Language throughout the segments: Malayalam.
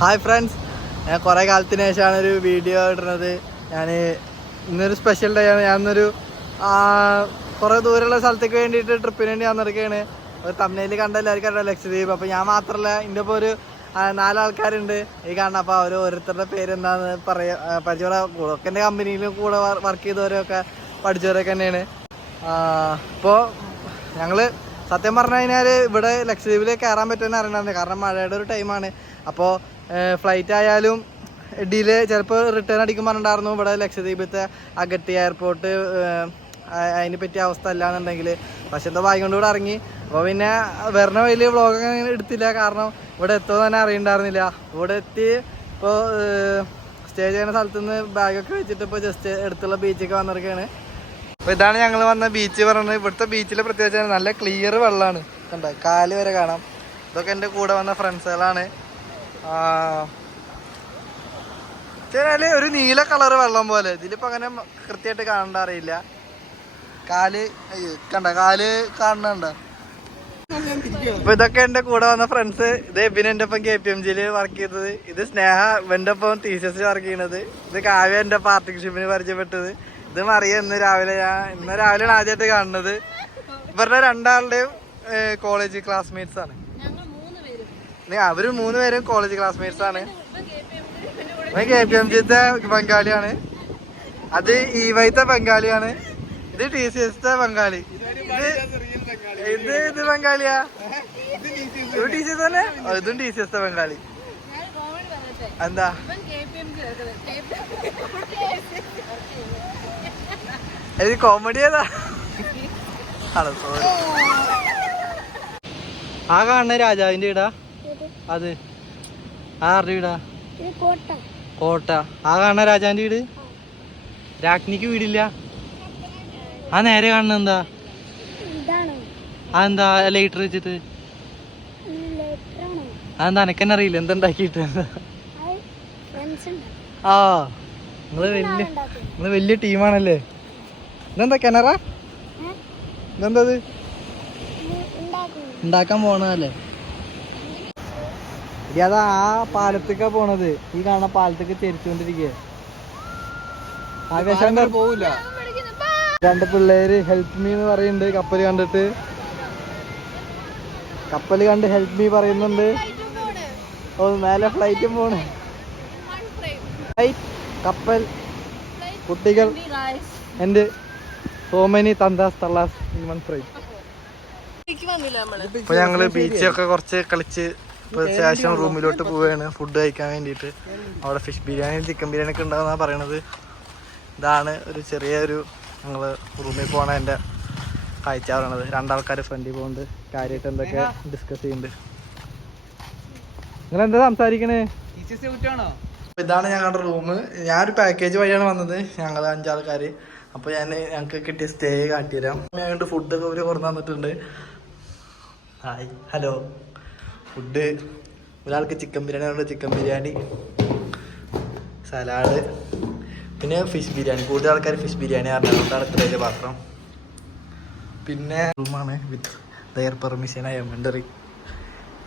ഹായ് ഫ്രണ്ട്സ്, ഞാൻ കുറേ കാലത്തിന് ശേഷമാണ് ഒരു വീഡിയോ ഇടുന്നത്. ഇന്നൊരു സ്പെഷ്യൽ ഡേ ആണ്. ഞാനൊരു കുറേ ദൂരമുള്ള സ്ഥലത്തേക്ക് വേണ്ടിയിട്ട് ട്രിപ്പിന് വേണ്ടി വന്നിരിക്കുകയാണ്. ഒരു തമിഴ്നാട്ടിൽ കണ്ട എല്ലാവർക്കും അറിയാം ലക്ഷദ്വീപ്. അപ്പോൾ ഞാൻ മാത്രമല്ല, എൻ്റെ ഇപ്പോൾ ഒരു 4 ആൾക്കാരുണ്ട് ഈ കാണുന്നത്. അപ്പോൾ അവർ ഓരോരുത്തരുടെ പേര് എന്താണെന്ന് പരിചയമുള്ള ഒക്കെ എൻ്റെ കമ്പനിയിലും കൂടെ വർക്ക് ചെയ്തവരൊക്കെ പഠിച്ചവരൊക്കെ തന്നെയാണ്. ഇപ്പോൾ ഞങ്ങൾ സത്യം പറഞ്ഞു കഴിഞ്ഞാൽ ഇവിടെ ലക്ഷദ്വീപിൽ കയറാൻ പറ്റുമെന്ന് അറിയണമായിരുന്നു. കാരണം മഴയുടെ ഒരു ടൈമാണ്. അപ്പോൾ ഫ്ലൈറ്റ് ആയാലും ഡിലേ, ചിലപ്പോൾ റിട്ടേൺ അടിക്കും പറഞ്ഞിട്ടുണ്ടായിരുന്നു. ഇവിടെ ലക്ഷദ്വീപത്തെ അഗട്ടി എയർപോർട്ട് അതിന് പറ്റിയ അവസ്ഥ അല്ലാന്നുണ്ടെങ്കിൽ. പക്ഷെ എന്തോ ഭാഗ്യം കൊണ്ട് ഇവിടെ ഇറങ്ങി. അപ്പോൾ പിന്നെ വരണ വലിയ വ്ളോഗൊക്കെ എടുത്തില്ല, കാരണം ഇവിടെ എത്തുമെന്ന് തന്നെ അറിയണ്ടായിരുന്നില്ല. ഇവിടെ എത്തി ഇപ്പോൾ സ്റ്റേ ചെയ്യുന്ന സ്ഥലത്തുനിന്ന് ബാഗൊക്കെ വെച്ചിട്ട് ഇപ്പോൾ ജസ്റ്റ് അടുത്തുള്ള ബീച്ചൊക്കെ വന്നിരിക്കുകയാണ്. അപ്പോൾ ഇതാണ് ഞങ്ങൾ വന്ന ബീച്ച് പറയുന്നത്. ഇവിടുത്തെ ബീച്ചിൽ പ്രത്യേകിച്ച് നല്ല ക്ലിയർ വെള്ളമാണ്, കണ്ടോ, കാല് വരെ കാണാം. ഇതൊക്കെ എൻ്റെ കൂടെ വന്ന ഫ്രണ്ട്സുകളാണ്. ചില ഒരു നീല കളർ വെള്ളം പോലെ, ഇതിലിപ്പോൾ അങ്ങനെ കൃത്യമായിട്ട് കാണണ്ട അറിയില്ല. കാല് കാല് കാണുന്നുണ്ടോ? അപ്പൊ ഇതൊക്കെ എൻ്റെ കൂടെ വന്ന ഫ്രണ്ട്സ്. ഇത് എബിൻ എൻ്റെ ഒപ്പം KPMG വർക്ക് ചെയ്തത്. ഇത് സ്നേഹ എൻ്റെ ഒപ്പം TCS വർക്ക് ചെയ്യണത്. ഇത് കാവ്യ എൻ്റെ പാർട്ട്ണർഷിപ്പിന് പരിചയപ്പെട്ടത്. ഇത് മറിയ ഇന്ന് രാവിലെയാണ് ആദ്യമായിട്ട് കാണുന്നത്. ഇവരുടെ 2 ആളുടെയും കോളേജ് ക്ലാസ്മേറ്റ്സ് ആണ്. അവര് 3 പേരും കോളേജ് ക്ലാസ്മേറ്റ്സ് ആണ്. KPMGത്തെ ബംഗാളിയാണ്, അത് EYത്തെ ബംഗാളിയാണ്, ഇത് TCSത്തെ ബംഗാളി. ഇത് ബംഗാളിയാ, ഇത് TCS തന്നെ, ഇതും TCSത്തെ ബംഗാളി. എന്താ ഇത് കോമഡി ഏതാ? ആ കാണുന്ന രാജാവിന്റെ വീടാ അത്? ആരുടെ വീടാ? കോട്ട. ആ കാണുന്ന രാജാവിന്റെ വീട്? രാജ്ഞിക്ക് വീടില്ല. ആ നേരെ കാണുന്ന എന്താ? അതെന്താ ലൈറ്റർ വെച്ചിട്ട്? അതെന്താ എനക്കെന്നെ അറിയില്ല, എന്താ ഉണ്ടാക്കിയിട്ട്? ആ, നിങ്ങള് വലിയ ടീമാണല്ലേ. ഇതെന്താ കിണറ? ഇതെന്താ ഉണ്ടാക്കാൻ പോണതല്ലേ? അത് ആ പാലത്തേക്കാ പോണത്. ഈ കാണുന്ന പാലത്തേക്ക് തിരിച്ചുകൊണ്ടിരിക്കുക. ആകാശം പോവില്ല. 2 പിള്ളേര് ഹെൽപ്പ് മീ എന്ന് പറയുന്നുണ്ട്. കപ്പൽ കണ്ടിട്ട്, കപ്പൽ കണ്ട് ഹെൽപ്പ് മീ പറയുന്നുണ്ട്. ഓ, മേലെ ഫ്ലൈറ്റും പോണ്. കപ്പൽ, കുട്ടികൾ, എൻ്റെ so many tandas tallas in one fry. ഇപ്പൊ ഞങ്ങള് ബീച്ചൊക്കെ കുറച്ച് കളിച്ച് ശേഷം റൂമിലോട്ട് പോവുകയാണ് ഫുഡ് കഴിക്കാൻ വേണ്ടിയിട്ട്. അവിടെ ഫിഷ് ബിരിയാണി, ചിക്കൻ ബിരിയാണി ഒക്കെ ഉണ്ടാവുന്ന പറയണത്. ഇതാണ് ഒരു ചെറിയൊരു ഞങ്ങള് റൂമിൽ പോണ എൻ്റെ കാഴ്ച പറയണത്. 2 ആൾക്കാർ ഫ്രണ്ടിൽ പോകുന്നുണ്ട്, കാര്യമായിട്ട് എന്തൊക്കെ ഡിസ്കസ് ചെയ്യുന്നുണ്ട്. നിങ്ങൾ എന്താ സംസാരിക്കണേ? ഇതാണ് ഞങ്ങളുടെ റൂം. ഞാനൊരു പാക്കേജ് വഴിയാണ് വന്നത്. ഞങ്ങൾ 5 ആൾക്കാർ. അപ്പോൾ ഞങ്ങൾക്ക് കിട്ടിയ സ്റ്റേ കാട്ടിത്തരാം. ഞങ്ങളുടെ ഫുഡൊക്കെ അവർ കുറഞ്ഞു തന്നിട്ടുണ്ട്. Hi, hello. ഫുഡ് ഒരാൾക്ക് ചിക്കൻ ബിരിയാണി ഉണ്ട്, ചിക്കൻ ബിരിയാണി, സലാഡ്, പിന്നെ ഫിഷ് ബിരിയാണി. കൂടുതൽ ആൾക്കാർ ഫിഷ് ബിരിയാണി പറഞ്ഞതുകൊണ്ടാണ് ഇത്ര വലിയ പാത്രം. പിന്നെ റൂമാണ് വിത്ത് ദയർ പെർമിഷൻ എമൻഡറി.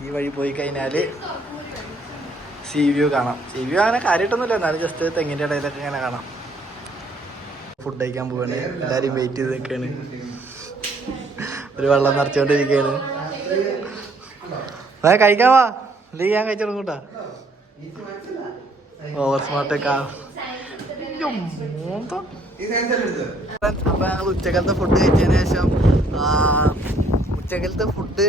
ഈ വഴി പോയി കഴിഞ്ഞാൽ സീ വ്യൂ കാണാം. സീ വ്യൂ അങ്ങനെ കാര്യമായിട്ടൊന്നുമില്ല, എന്നാലും ജസ്റ്റ് തെങ്ങിൻ്റെ ഇടയിലൊക്കെ ഇങ്ങനെ കാണാം. ഫുഡ് കഴിക്കാൻ പോവാണ്. എല്ലാവരും വെയിറ്റ് ചെയ്ത് നിൽക്കുകയാണ്. ഒരു വെള്ളം നിറച്ചുകൊണ്ടിരിക്കുകയാണ്. കഴിക്കാൻ വാ, അല്ലെങ്കിൽ ഞാൻ കഴിച്ചു തുടങ്ങൂട്ടാ. ഓവർ സ്മാർട്ടൊക്കെ. അപ്പൊ ഞങ്ങൾ ഉച്ചക്കാലത്തെ ഫുഡ് കഴിച്ചതിന് ശേഷം ഉച്ചക്കലത്തെ ഫുഡ്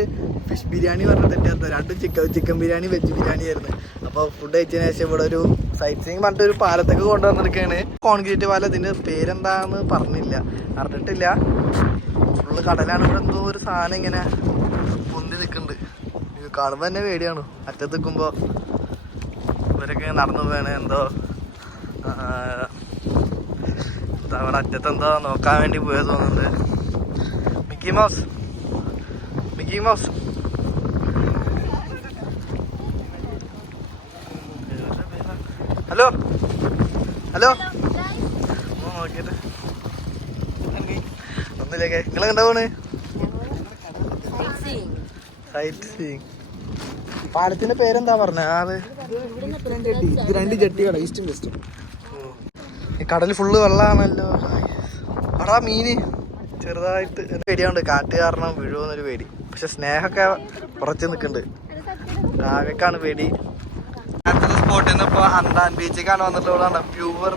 ഫിഷ് ബിരിയാണി പറഞ്ഞിട്ട് 2 ചിക്കൻ ബിരിയാണി, വെജ് ബിരിയാണി ആയിരുന്നു. അപ്പോൾ ഫുഡ് കഴിച്ചതിന് ശേഷം ഇവിടെ ഒരു സൈറ്റ് സീയിങ് പറഞ്ഞിട്ട് ഒരു പാലത്തേക്ക് കൊണ്ടുവന്നിരിക്കുകയാണ്. കോൺക്രീറ്റ് പാലം. ഇതിൻ്റെ പേരെന്താന്ന് പറഞ്ഞില്ല, അറിഞ്ഞിട്ടില്ല. ഫുള്ള് കടലാണ്. ഇവിടെ എന്തോ ഒരു സാധനം ഇങ്ങനെ പൊന്തി നിൽക്കുന്നുണ്ട്. ഇത് കാണുമ്പോൾ തന്നെ പേടിയാണ്. അറ്റത്ത് നിൽക്കുമ്പോൾ ഇവരൊക്കെ നടന്നു പോവാണ്. എന്തോ അവിടെ അറ്റത്തെന്തോ നോക്കാൻ വേണ്ടി പോയത് തോന്നുന്നുണ്ട്. Mickey Mouse. Hello hello. നോക്കിയിട്ട് ഒന്നിലേക്ക് നിങ്ങളെ കണ്ടാ പോണ്? Sightseeing. പാലത്തിന്റെ പേരെന്താ പറഞ്ഞ? രണ്ട് ജെട്ടികളാണ് ഈസ്റ്റും വെസ്റ്റും. ഈ കടൽ ഫുള്ള് വെള്ളമാണല്ലോ. അടാ മീന് ചെറുതായിട്ട് പേടിയുണ്ട്, കാറ്റ് കാരണം വീഴുമെന്നൊരു പേടി. പക്ഷെ സ്നേഹമൊക്കെ കുറച്ച് നിൽക്കുന്നുണ്ട്. കാവ്യക്കാണ് പേടി. അടുത്ത സ്പോട്ടിൽ നിന്ന് ഇപ്പോൾ അന്താൻ ബീച്ചിലേക്കാണ് വന്നിട്ടുള്ളത്. പ്യൂർ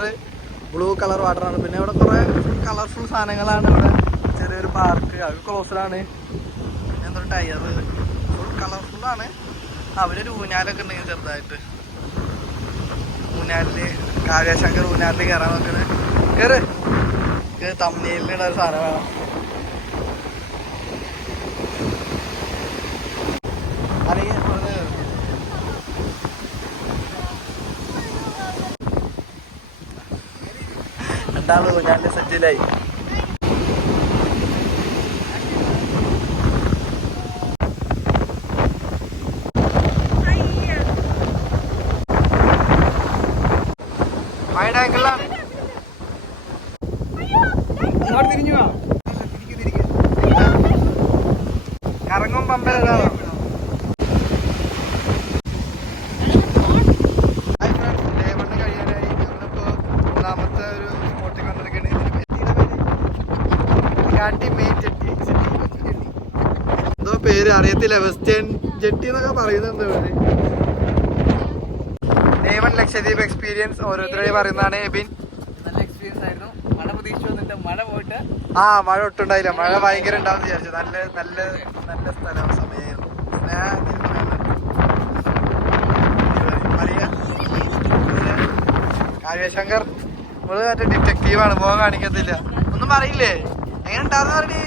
ബ്ലൂ കളർ വാട്ടറാണ്. പിന്നെ ഇവിടെ കുറേ കളർഫുൾ സാധനങ്ങളാണ്. ഇവിടെ ചെറിയൊരു പാർക്ക്, അത് ക്ലോസ്ഡാണ്. എന്തൊരു ടയർ ഫുൾ കളർഫുള്ളാണ്. അവിടെ ഒരു ഊഞ്ഞാലൊക്കെ ഉണ്ടെങ്കിൽ ചെറുതായിട്ട് ഊഞ്ഞാലിൽ കാവ്യശങ്കർ ഊഞ്ഞാലിൽ കയറാൻ നോക്കുന്നത്. കയറ് തമ്മിലിനുള്ള ഒരു സാധനം വേണം. അറിയാം രണ്ടാളും ഊഞ്ഞാലിൽ സജ്ജയിലായി. കറങ്ങും പമ്പലാണോ? കഴിയാനായി ഞങ്ങളിപ്പോ മൂന്നാമത്തെ ഒരു സ്പോട്ടിൽ വന്നിരിക്കണേ. എന്തോ പേര് അറിയത്തില്ല, വെസ്റ്റേൺ ജെട്ടി എന്നൊക്കെ പറയുന്നുണ്ട്. നേവൺ ലക്ഷദ്വീപ് എക്സ്പീരിയൻസ് ഓരോരുത്തരെയും പറയുന്നതാണ്. എബിൻ നല്ല എക്സ്പീരിയൻസ് ആയിരുന്നു. മഴ പ്രതീക്ഷ വന്നിട്ട് മഴ പോയിട്ട് മഴ ഒട്ടുണ്ടായില്ല. മഴ ഭയങ്കര ഉണ്ടാവും വിചാരിച്ചു. നല്ല നല്ല നല്ല സ്ഥലം സമയമായിരുന്നു. കാവ്യശങ്കർ നമ്മള് മറ്റേ ഡിറ്റക്റ്റീവാണ്, മോഹം കാണിക്കത്തില്ല. ഒന്നും പറയില്ലേ? എങ്ങനെ ഉണ്ടായിരുന്നു പറഞ്ഞ്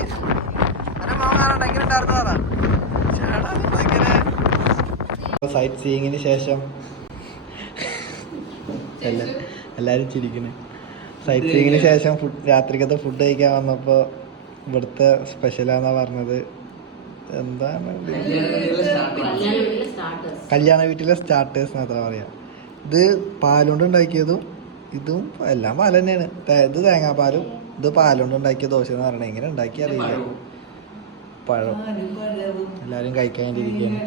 അങ്ങനെ മോഹം കാണണ്ട. എങ്ങനെ ഉണ്ടായിരുന്നു പറ. സൈറ്റ് സീയിങ്ങിന് ശേഷം എല്ലാരും ചിരിക്കണേ. സൈറ്റ് സീയിങ്ങിന് ശേഷം രാത്രിക്കത്തെ ഫുഡ് കഴിക്കാൻ വന്നപ്പോൾ ഇവിടുത്തെ സ്പെഷ്യലാന്നാ പറഞ്ഞത്. എന്താണ് കല്യാണ വീട്ടിലെ സ്റ്റാർട്ടേഴ്സ് അത്ര പറയാം. ഇത് പാലുകൊണ്ട് ഉണ്ടാക്കിയതും ഇതും എല്ലാം പാൽ തന്നെയാണ്. ഇത് തേങ്ങാപ്പാലും ഇത് പാലുകൊണ്ട് ഉണ്ടാക്കിയ ദോശ എന്ന് പറയണത്. എങ്ങനെ ഉണ്ടാക്കി അറിയില്ല. പഴം എല്ലാരും കഴിക്കാൻ വേണ്ടിയിരിക്കുകയാണ്.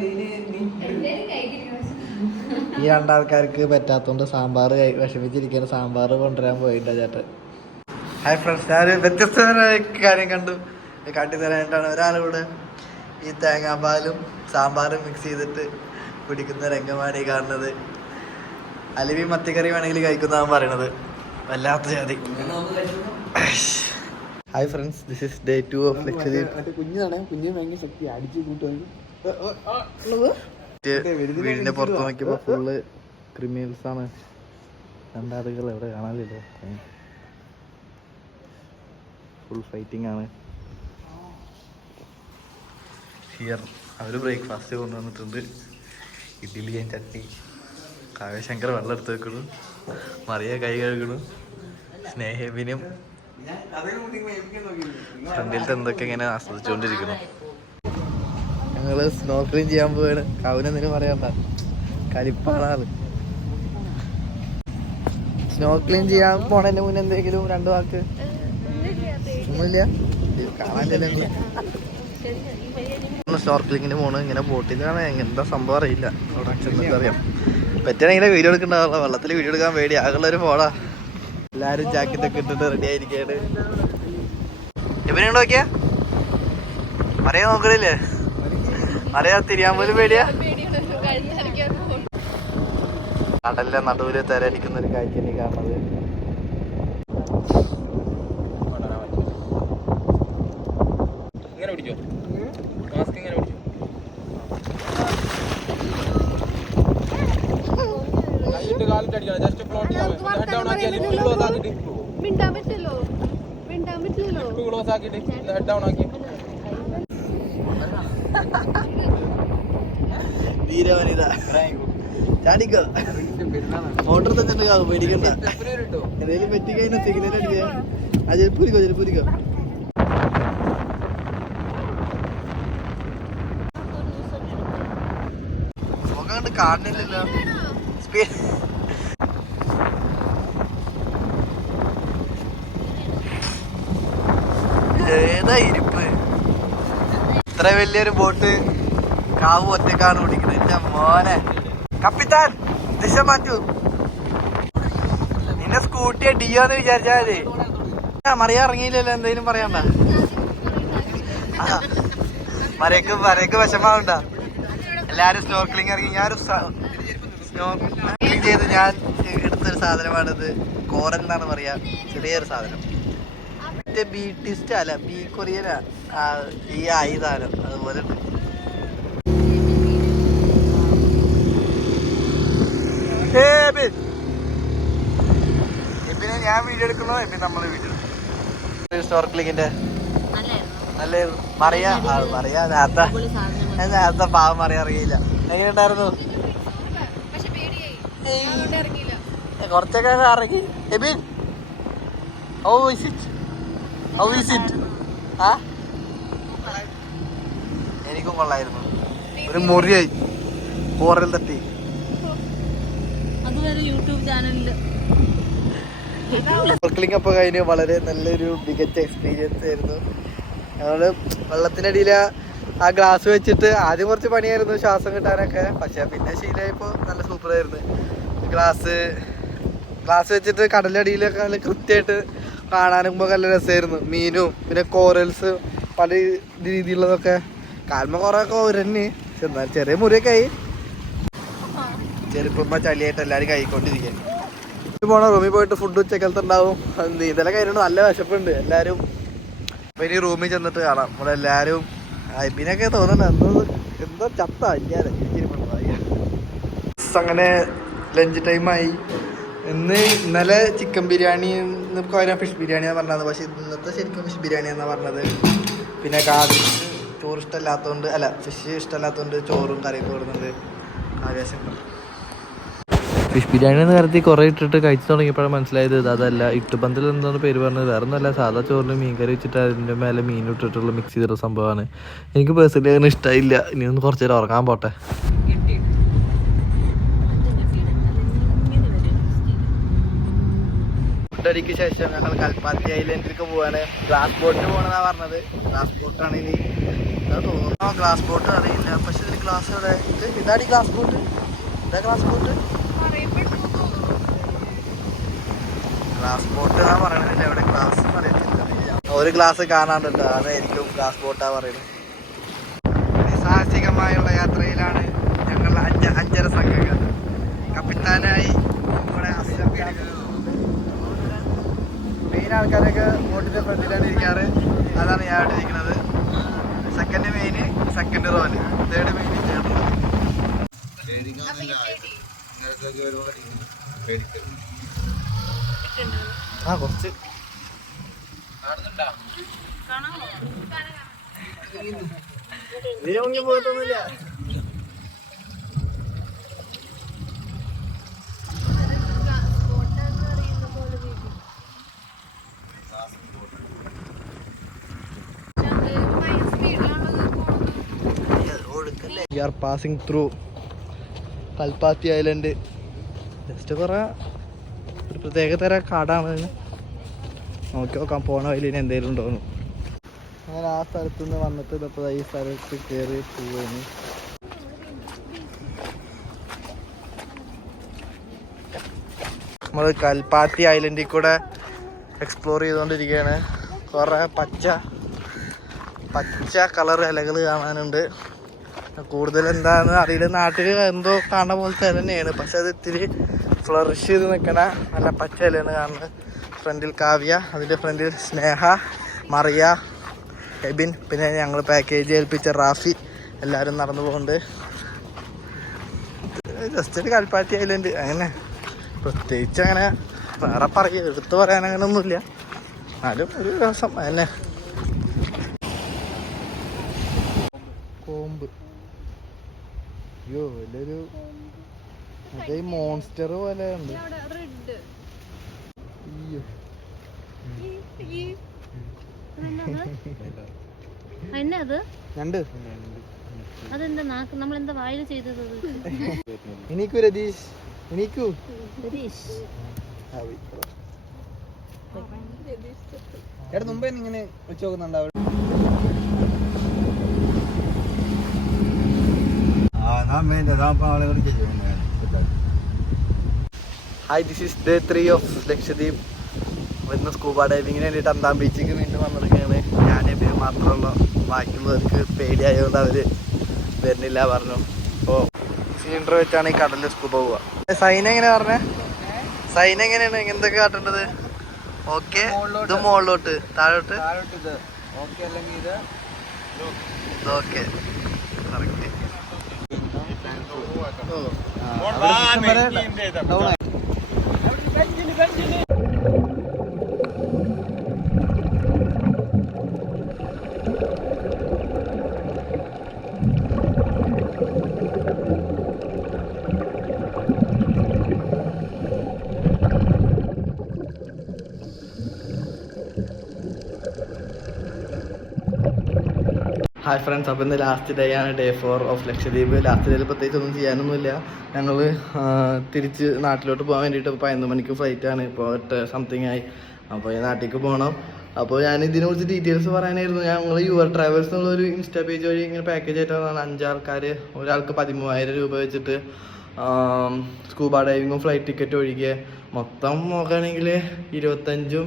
ഈ രണ്ടാൾക്കാർക്ക് പറ്റാത്തോണ്ട് സാമ്പാർ വിഷമിച്ചിരിക്കുന്ന സാമ്പാർ കൊണ്ടുവരാൻ പോയിട്ടാ ചേട്ടൻ. ഹായ് ഫ്രണ്ട്സ്, ഞാനൊരു വ്യത്യസ്തമായ കാര്യം കാട്ടിത്തരാനായിട്ടാണ് ഒരാളിവിടെ ഈ തേങ്ങാപ്പാലും സാമ്പാറും മിക്സ് ചെയ്തിട്ട് കുടിക്കുന്ന രംഗമാണ് ഈ കാണുന്നത്. അലുവി മത്തിക്കറി വേണമെങ്കിൽ കഴിക്കുന്നതാണ് പറയണത്. വല്ലാത്ത ജാതി. Hi friends, this is day 2 of Lakshadweep. കുഞ്ഞാണ്, കുഞ്ഞിന് ഭയങ്കര ശക്തി അടിച്ചു കൂട്ടുന്നത്. വീടിന്റെ പുറത്ത് നോക്കിയപ്പോ ഫുള്ള് ക്രിമിനൽസ് ആണ്. രണ്ടാളുകൾ എവിടെ കാണാനില്ലല്ലോ. ഫുൾ ഫൈറ്റിംഗ് ആണ് ഹിയർ. അവര് ബ്രേക്ക്ഫാസ്റ്റ് കൊണ്ടുവന്നിട്ടുണ്ട്. ഇഡ്ഡലിയും ചട്നി. കാവ്യശങ്കർ വെള്ളം എടുത്ത് വെക്കണു. മറിയ കൈ കഴുകണു. സ്നേഹബിനും ഫ്രണ്ടിലത്തെ എന്തൊക്കെ ഇങ്ങനെ ആസ്വദിച്ചുകൊണ്ടിരിക്കുന്നു. ഞങ്ങള് സ്നോർക്കലിംഗ് ചെയ്യാൻ പോവാണ്. കവിനെന്തിനും പറയണ്ട, കലിപ്പാണ് ആള്. സ്നോർക്കലിംഗ് ചെയ്യാൻ പോണതിന്റെ മുന്നേ എന്തെങ്കിലും 2 വാക്ക്? ഒന്നുമില്ല, കാണാനില്ല. സ്നോർക്കലിങ്ങിന് പോണ്. ഇങ്ങനെ ബോട്ടിലാണ്. എന്താ സംഭവം അറിയില്ല. അവിടെ ചെന്നിട്ട് അറിയാം. പറ്റുകയാണെങ്കിൽ വീഡിയോ എടുക്കണ്ടാവുള്ള. വെള്ളത്തിൽ വീഡിയോ എടുക്കാൻ പേടി. ആകുള്ളൊരു ഫോണാ. എല്ലാരും ജാക്കറ്റ് ഒക്കെ ഇട്ടിട്ട് റെഡി ആയിരിക്കാണ്. ഇവനുണ്ടോ നോക്കിയാ മറിയാ നോക്കണില്ലേ? മറിയാ തിരിയാൻ പോലും പേടിയാ. കടലിലെ നടുവില് തിരടിക്കുന്ന ഒരു കാഴ്ച കാണുന്നത്. തീരവനിത ചാടിക്കോ. ഓർഡർ തന്നെ പേടിക്കണ്ട. എന്തെങ്കിലും പറ്റിക്കഴിഞ്ഞാൽ സിഗ്നൽ അടിക്കുക. ആ ചെരുപ്പൂരിക്കോ, ചെരുപ്പൂരിക്കോ. നോക്കാണ്ട് കാണുന്നില്ലല്ലോ. ഏതാ ഇരിപ്പ്. ഇത്ര വലിയൊരു ബോട്ട് കാവ് ഒറ്റക്കാണ് ഓടിക്കുന്നത്. എന്റെ മോനെ കപ്പിത്താൻ ദിശ മാറ്റൂ. നിന്നെ സ്കൂട്ടിയെ ഡിയോന്ന് വിചാരിച്ചാ മതി. മറിയ ഇറങ്ങിയില്ലല്ലോ, എന്തെങ്കിലും പറയണ്ട. മരയ്ക്ക് വിഷമാവണ്ട. എല്ലാരും സ്നോർക്ലിങ് ഇറങ്ങി. ഞാനൊരു സ്നോർക്ലിങ് ചെയ്ത് ഞാൻ എടുത്തൊരു സാധനമാണിത്. കോറൽ എന്നാണ് പറയാ, ചെറിയൊരു സാധനം. മറ്റേ ബി ടിസ്റ്റ് അല്ല, ബി കൊറിയനാ ഈ ആയി സാധനം. അതുപോലെ ഉണ്ട്. പിന്നെ ഞാൻ വീഡിയോ എടുക്കണോ? പിന്നെ നമ്മള് വീഡിയോ എടുക്കണം. സ്നോർക്ലിങ്ങിന്റെ നല്ല പറയാ നേരത്തെ പാവം പറയാൻ അറിയില്ല. എങ്ങനെയുണ്ടായിരുന്നു? കുറച്ചൊക്കെ ഇറങ്ങി. എബിൻ എനിക്കും കൊള്ളായിരുന്നു. ഒരു മുറിയായി കോറൽ തട്ടി. സ്നോർക്ലിംഗ് അപ്പൊ കഴിഞ്ഞ് വളരെ നല്ലൊരു മികച്ച എക്സ്പീരിയൻസ് ആയിരുന്നു. ഞങ്ങള് വെള്ളത്തിനടിയില് ആ ഗ്ലാസ് വെച്ചിട്ട് ആദ്യം കുറച്ച് പണിയായിരുന്നു ശ്വാസം കിട്ടാനൊക്കെ. പക്ഷെ പിന്നെ ശീലമായപ്പോ നല്ല സൂപ്പറായിരുന്നു. ഗ്ലാസ് വെച്ചിട്ട് കടലടിയിലൊക്കെ നല്ല കൃത്യമായിട്ട് കാണാനും നല്ല രസമായിരുന്നു. മീനും പിന്നെ കോറൽസ് പല രീതിയിലുള്ളതൊക്കെ. കാൽമ കുറേയൊക്കെ ഒരന്നെ, എന്നാൽ ചെറിയ മുറിയൊക്കെ ആയി. ചെറുപ്പ ചളിയായിട്ട് എല്ലാവരും കഴിക്കൊണ്ടിരിക്കാൻ പോണ. റൂമിൽ പോയിട്ട് ഫുഡ് ഉച്ചക്കലത്ത് ഉണ്ടാവും. നീന്തല കഴിഞ്ഞിട്ട് നല്ല വിശപ്പുണ്ട് എല്ലാവരും. അപ്പൊ ഇനി റൂമിൽ ചെന്നിട്ട് കാണാം. ഇവിടെ എല്ലാവരും അയ്പിനൊക്കെ തോന്നണ്ട എന്തോ ചത്ത ഇല്ലാതെ. അങ്ങനെ ലഞ്ച് ടൈമായി. ഇന്നലെ ചിക്കൻ ബിരിയാണി, നമുക്ക് പറയാം ഫിഷ് ബിരിയാണിയാണ് പറഞ്ഞത്. പക്ഷെ ഇന്നത്തെ ശരിക്കും ഫിഷ് ബിരിയാണിയാണെന്നാണ് പറഞ്ഞത്. പിന്നെ ചോറ് ഇഷ്ടമല്ലാത്തതുകൊണ്ട്, അല്ല ഫിഷ് ഇഷ്ടമല്ലാത്തതുകൊണ്ട് ചോറും കറിയൊക്കെ കൊടുക്കുന്നുണ്ട്. ആവേശം ഫിഷ് ബിരിയാണി എന്ന് കരുതി കുറേ ഇട്ടിട്ട് കഴിച്ചു തുടങ്ങിയപ്പോഴാണ് മനസ്സിലായത് അതല്ല. ഇട്ടുപന്തിൽ എന്താണ് പേര് പറഞ്ഞത്, വേറെ ഒന്നല്ല, സാധാ ചോറിന് മീൻ കറി വെച്ചിട്ട് അതിൻ്റെ മേലെ മീൻ ഇട്ടിട്ടുള്ള മിക്സ് ചെയ്തിട്ടുള്ള സംഭവമാണ്. എനിക്ക് പേഴ്സണലി അങ്ങനെ ഇഷ്ടമായില്ല. ഇനി ഒന്ന് കുറച്ച് നേരം ഉറങ്ങാൻ പോട്ടെ. ഫുഡടിക്ക് ശേഷം ഞങ്ങൾ കൽപ്പാത്തി ഐലൻഡിലേക്ക് പോവാണ്. ഗ്ലാസ് ബോട്ടിന് പോകണമെന്നാണ് പറഞ്ഞത്. ഗ്ലാസ് ബോട്ടാണ് ഇനി തോന്നുന്നു. ഗ്ലാസ് ബോട്ട് അറിയില്ല. പക്ഷെ ഇതിൽ ഗ്ലാസ് ഇവിടെ ഇതാണ്. ഗ്ലാസ് ബോട്ട് ഗ്ലാസ് ബോട്ട് എന്നാ പറയണില്ല. ഇവിടെ ഗ്ലാസ് പറയത്തില്ല. ഒരു ഗ്ലാസ് കാണാണ്ടല്ലോ, അതായിരിക്കും ഗ്ലാസ് ബോട്ടാ പറയുന്നത്. സാഹസികമായുള്ള യാത്രയിലാണ് ഞങ്ങൾ 5 സംഘങ്ങൾ. കപ്പിത്താനായി നമ്മുടെ മെയിൻ ആൾക്കാരൊക്കെ ബോട്ടിന്റെ ഫ്രണ്ടിലാണ് ഇരിക്കാറ്. അതാണ് ഞാൻ ഇവിടെ ഇരിക്കുന്നത്. സെക്കൻഡ് മെയിന്, സെക്കൻഡ് റോല്, തേർഡ് മെയിന്, തേർഡ് റോല്. കുറച്ച് ഇതിനെ പോയിട്ടൊന്നുമില്ല. We are passing through Kalpathi island. Just കുറേ ഒരു പ്രത്യേക തരം കാടാണ്. നോക്കി നോക്കാൻ പോണ വഴിയിൽ ഇനി എന്തെങ്കിലും ഉണ്ടോന്ന്. അങ്ങനെ ആ സ്ഥലത്ത് നിന്ന് വന്നിട്ട് ഇപ്പോൾ ഈ സ്ഥലത്ത് കയറി പോവുകയാണ്. നമ്മൾ കൽപ്പാത്തി ഐലൻഡിൽ കൂടെ എക്സ്പ്ലോർ ചെയ്തുകൊണ്ടിരിക്കുകയാണ്. കുറേ പച്ച കളർ ഇലകൾ കാണാനുണ്ട്. കൂടുതൽ എന്താണെന്ന് അറിയില്ല. നാട്ടിൽ എന്തോ കാണുന്ന പോലത്തെ ഇല തന്നെയാണ്. പക്ഷെ അത് ഇത്തിരി ഫ്ലറിഷ് ചെയ്ത് നിൽക്കണ നല്ല പച്ച ഇലയാണ് കാണുന്നത്. ഫ്രണ്ടിൽ കാവ്യ, അതിൻ്റെ ഫ്രണ്ടിൽ സ്നേഹ, മറിയ, എബിൻ, പിന്നെ ഞങ്ങൾ പാക്കേജ് ഏൽപ്പിച്ച റാഫി, എല്ലാവരും നടന്നു പോകുന്നുണ്ട്. ജസ്റ്റ് ഒരു കൽപ്പാത്തി ഐലൻഡ്. അങ്ങനെ പ്രത്യേകിച്ച് അങ്ങനെ വേറെ എടുത്തു പറയാൻ അങ്ങനെ ഒന്നുമില്ല. എന്നാലും ഒരു രസം അതന്നെ. കോമ്പ് അയ്യോ വലിയൊരു അതേ മോൺസ്റ്റർ പോലെ ഉണ്ട്. എനിക്കു രതീഷ്, എനിക്കു എടാ മുമ്പേ ഇങ്ങനെ വെച്ച് നോക്കുന്നുണ്ടാവും. Hi, this is day 3 of Lakshadweep. ഇന്ന് സ്കൂബ ഡൈവിങ്ങിന് വേണ്ടിയിട്ട് അന്താം ബീച്ചിലേക്ക് വീണ്ടും വന്നിരിക്കുകയാണ്. ഞാൻ എബിന് മാത്രമുള്ള, ബാക്കിയുള്ളവർക്ക് പേടിയായതുകൊണ്ട് അവർ വരുന്നില്ല പറഞ്ഞു. അപ്പോൾ സിലിണ്ടർ വെച്ചാണ് ഈ കടലിൽ സ്കൂബ പോവുക. സൈൻ എങ്ങനെ പറഞ്ഞേ? സൈൻ എങ്ങനെയാണ് എന്തൊക്കെ കാട്ടേണ്ടത്? ഓക്കെ, ഇത് മുകളിലോട്ട്, താഴോട്ട് ഓക്കെ, കറക്റ്റ്. ഹായ് ഫ്രണ്ട്സ്, അപ്പോൾ ഇന്ന് ലാസ്റ്റ് ഡേ ആണ്, ഡേ 4 ഓഫ് ലക്ഷദ്വീപ്. ലാസ്റ്റ് ഡേയിൽ പ്രത്യേകിച്ച് ഒന്നും ചെയ്യാനൊന്നുമില്ല. ഞങ്ങൾ തിരിച്ച് നാട്ടിലോട്ട് പോകാൻ വേണ്ടിയിട്ട് 11 മണിക്ക് ഫ്ലൈറ്റാണ്. ഇപ്പോൾ 8 സംതിങ് ആയി. അപ്പോൾ ഈ നാട്ടിലേക്ക് പോകണം. അപ്പോൾ ഞാൻ ഇതിനെക്കുറിച്ച് ഡീറ്റെയിൽസ് പറയാനായിരുന്നു. ഞങ്ങൾ യുവർ ട്രാവൽസ് എന്നുള്ളൊരു ഇൻസ്റ്റാ പേജ് വഴി ഇങ്ങനെ പാക്കേജ് ആയിട്ടാണ് 5 ആൾക്കാർ, ഒരാൾക്ക് 13,000 രൂപ വെച്ചിട്ട് സ്കൂബ ഡൈവിങ്ങും ഫ്ലൈറ്റ് ടിക്കറ്റ് ഒഴികെ മൊത്തം നോക്കുകയാണെങ്കിൽ 28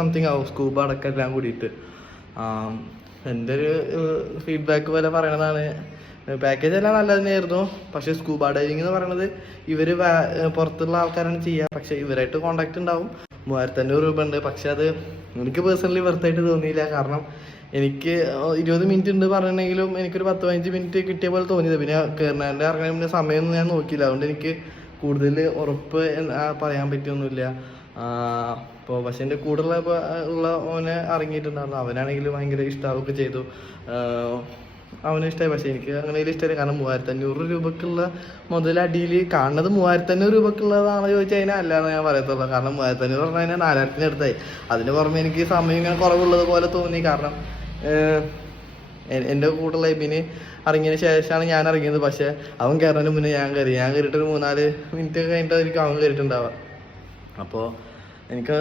സംതിങ് ആവും, സ്കൂബ അടക്കം എല്ലാം കൂടിയിട്ട്. എൻ്റെ ഒരു ഫീഡ്ബാക്ക് പോലെ പറയണതാണ്, പാക്കേജ് എല്ലാം നല്ല തന്നെയായിരുന്നു. പക്ഷേ സ്കൂബ ഡൈവിങ് എന്ന് പറയുന്നത് ഇവർ പുറത്തുള്ള ആൾക്കാരാണ് ചെയ്യുക. പക്ഷേ ഇവരായിട്ട് കോണ്ടാക്ട് ഉണ്ടാവും. 3,500 രൂപ ഉണ്ട്. പക്ഷെ അത് എനിക്ക് പേഴ്സണലി വെർത്തായിട്ട് തോന്നിയില്ല. കാരണം എനിക്ക് 20 മിനിറ്റ് ഉണ്ട് പറഞ്ഞിട്ടുണ്ടെങ്കിലും എനിക്കൊരു 10-15 മിനിറ്റ് കിട്ടിയ പോലെ തോന്നിയത്. പിന്നെ കയറുന്നതിൻ്റെ ഇറങ്ങാൻ പിന്നെ സമയമൊന്നും ഞാൻ നോക്കിയില്ല. അതുകൊണ്ട് എനിക്ക് കൂടുതൽ ഉറപ്പ് പറയാൻ പറ്റിയൊന്നുമില്ല. അപ്പോൾ പക്ഷെ എൻ്റെ കൂടെ ഉള്ള ഓനെ ഇറങ്ങിയിട്ടുണ്ടായിരുന്നു. അവനാണെങ്കിൽ ഭയങ്കര ഇഷ്ടമാവുകയൊക്കെ ചെയ്തു. അവന് ഇഷ്ടമായി. പക്ഷേ എനിക്ക് അങ്ങനെ ഇഷ്ടമായി. കാരണം 3,500 രൂപക്കുള്ള മുതലടിയിൽ കാണുന്നത് 3,500 രൂപക്കുള്ളതാണോ ചോദിച്ചാൽ അതിനെ അല്ലാന്ന് ഞാൻ പറയത്തുള്ളൂ. കാരണം 3,500 പറഞ്ഞാൽ അതിനെ 4,000 അടുത്തായി. അതിന് പുറമെ എനിക്ക് സമയം ഇങ്ങനെ കുറവുള്ളത് പോലെ തോന്നി. കാരണം എൻ്റെ കൂടെയുള്ള ഇബിന് ഇറങ്ങിയതിന് ശേഷമാണ് ഞാൻ ഇറങ്ങിയത്. പക്ഷേ അവൻ കയറുന്നതിന് മുന്നേ ഞാൻ കയറിയിട്ട് ഒരു 3-4 മിനിറ്റ് കഴിഞ്ഞിട്ടായിരിക്കും അവൻ കയറിയിട്ടുണ്ടാവുക. അപ്പോൾ എനിക്ക്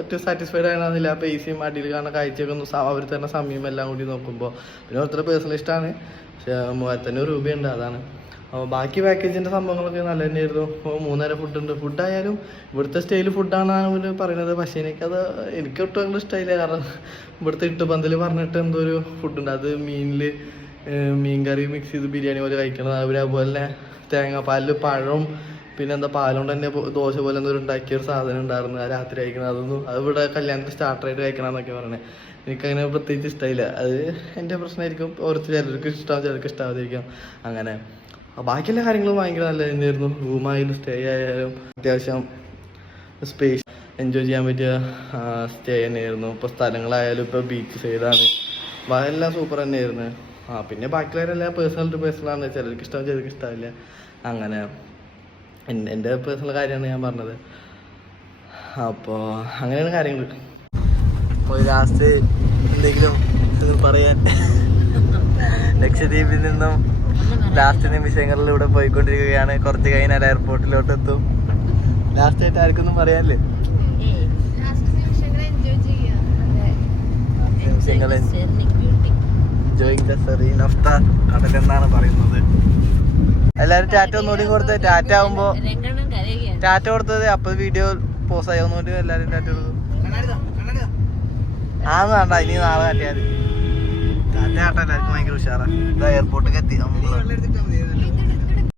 ഒറ്റ സാറ്റിസ്ഫൈഡ് ആയിരുന്നില്ല. ആ പേസിയും അടിയിൽ കാണുന്ന കാഴ്ചയൊക്കെ ഒന്ന് അവർ തന്നെ സമയം എല്ലാം കൂടി നോക്കുമ്പോൾ. പിന്നെ ഓരോരുത്തരുടെ പേഴ്സണൽ ഇഷ്ടമാണ്. പക്ഷേ 3,500 രൂപയുണ്ട്, അതാണ്. ബാക്കി പാക്കേജിൻ്റെ സംഭവങ്ങളൊക്കെ നല്ല തന്നെയായിരുന്നു. 3 നേരം ഫുഡുണ്ട്. ഫുഡായാലും ഇവിടുത്തെ സ്റ്റൈൽ ഫുഡാണെന്നാണ് അവർ പറയുന്നത്. പക്ഷേ എനിക്ക് ഒട്ടും ഇഷ്ടമായില്ല. കാരണം ഇവിടുത്തെ ഇട്ടുപന്തൽ പറഞ്ഞിട്ട് എന്തോ ഒരു ഫുഡുണ്ട്. അത് മീൻ കറി മിക്സ് ചെയ്ത് ബിരിയാണി പോലെ കഴിക്കണത്. അതുപോലെ തന്നെ തേങ്ങാപ്പാലിൽ പഴവും പിന്നെ എന്താ പാലുകൊണ്ട് തന്നെ ദോശ പോലെ എന്തോ ഉണ്ടാക്കിയൊരു സാധനം ഉണ്ടായിരുന്നു. ആ രാത്രി കഴിക്കണം. അത് ഇവിടെ കല്യാണത്തിന് സ്റ്റാർട്ടറായിട്ട് കഴിക്കണം എന്നൊക്കെ പറഞ്ഞത്. എനിക്കങ്ങനെ പ്രത്യേകിച്ച് ഇഷ്ടമായില്ല. അത് എൻ്റെ പ്രശ്നമായിരിക്കും. ചിലർക്ക് ഇഷ്ടമാവും, ചിലർക്ക് ഇഷ്ടാവാതിരിക്കാം. അങ്ങനെ ബാക്കിയെല്ലാ കാര്യങ്ങളും ഭയങ്കര നല്ല തന്നെയായിരുന്നു. റൂമായാലും സ്റ്റേ ആയാലും അത്യാവശ്യം സ്പേസ് എൻജോയ് ചെയ്യാൻ പറ്റിയ സ്റ്റേ തന്നെയായിരുന്നു. ഇപ്പോൾ സ്ഥലങ്ങളായാലും ഇപ്പോൾ ബീച്ച് സൈഡാണ്, എല്ലാം സൂപ്പർ തന്നെയായിരുന്നു. പിന്നെ ബാക്കിയുള്ളവരെല്ലാം പേഴ്സണലാണ്. ചിലർക്ക് ഇഷ്ടമാവും, ചിലർക്ക് ഇഷ്ടമാവില്ല. അങ്ങനെ എൻ്റെ പേഴ്സണൽ കാര്യമാണ് ഞാൻ പറഞ്ഞത്. അപ്പോൾ അങ്ങനെയാണ് കാര്യങ്ങൾ. അപ്പോൾ ലാസ്റ്റ് എന്തെങ്കിലും പറയാൻ, ലക്ഷദ്വീപിൽ നിന്നും ലാസ്റ്റ് നിമിഷങ്ങളിലൂടെ പോയിക്കൊണ്ടിരിക്കുകയാണ്. കുറച്ച് കഴിഞ്ഞാൽ എയർപോർട്ടിലോട്ട് എത്തും. ലാസ്റ്റ് ആയിട്ട് ആർക്കൊന്നും പറയാനില്ലേ? Enjoying the serene of the kadal എന്നാണ് പറയുന്നത്. എല്ലാവരും ടാറ്റ ഒന്നുകൂടി കൊടുത്ത്, ടാറ്റ ആവുമ്പോ ടാറ്റ കൊടുത്തത് അപ്പൊ വീഡിയോ പോസ് ആയി. ഒന്നുകൂടി എല്ലാവരും ടാറ്റ കൊടുത്തു. ആന്ന് വേണ്ട, ഇനി നാളെ കാട്ടിയാൽ ടാറ്റ ആട്ടെ. എല്ലാവർക്കും ഭയങ്കര ഉഷാറാ. എയർപോർട്ടിലേക്ക് എത്തി.